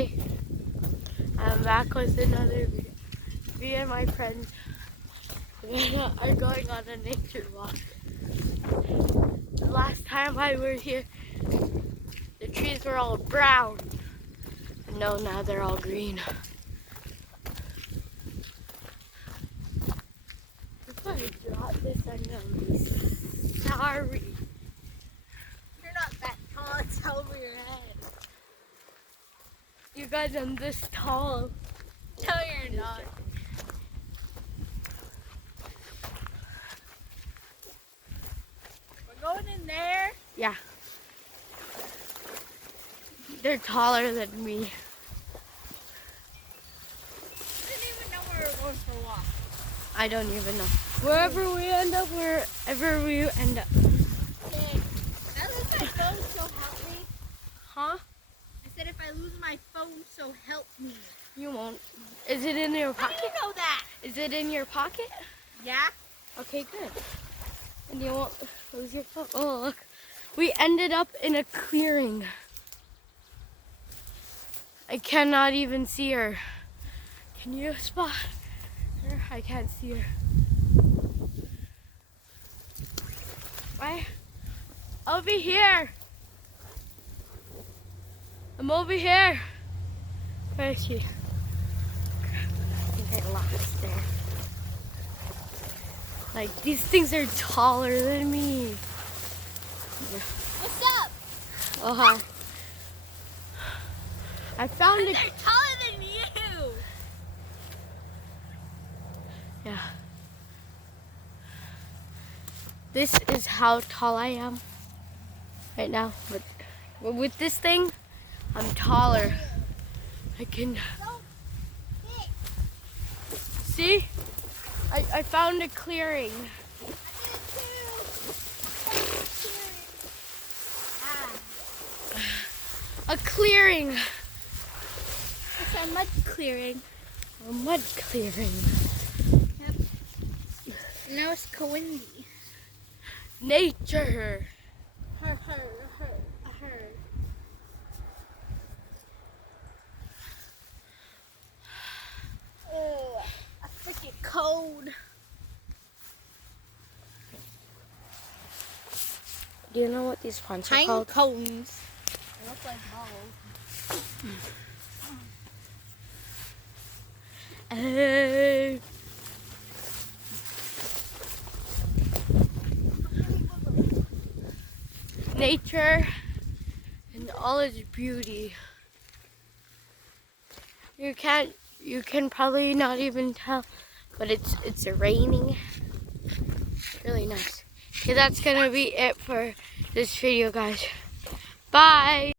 I'm back with another video. Me and my friends are going on a nature walk. The last time I were here, the trees were all brown. No, now they're all green. If I drop this, I'm gonna be sorry. You're not that tall, it's over your head. You guys, I'm this tall. No, you're not. We're going in there. Yeah. They're taller than me. I didn't even know where we were going for a walk. I don't even know. Wherever we end up, wherever we end up. Okay. Now lose my phone, so help me. Huh? I said if I lose my phone, so help me. You won't. Is it in your How do pocket? you know that? Is it in your pocket? Yeah. Okay, good. And you won't lose your phone. Oh, look. We ended up in a clearing. I cannot even see her. Can you spot her? I can't see her. Why? Over here. I'm over here. Where is she? I think I lost there. Like, these things are taller than me. What's up? Oh, hi. I found it. They're taller than you. Yeah. This is how tall I am right now. With this thing, I'm taller. I can see. I found a clearing. A clearing. It's a mud clearing. A mud clearing. Yep. Now it's windy. Nature. Her. Oh, I'm freaking cold. Do you know what these plants are Pine called? cones. They look like balls. Nature and all its beauty. You can probably not even tell, but it's raining. Really nice. Okay, that's gonna be it for this video, guys. Bye.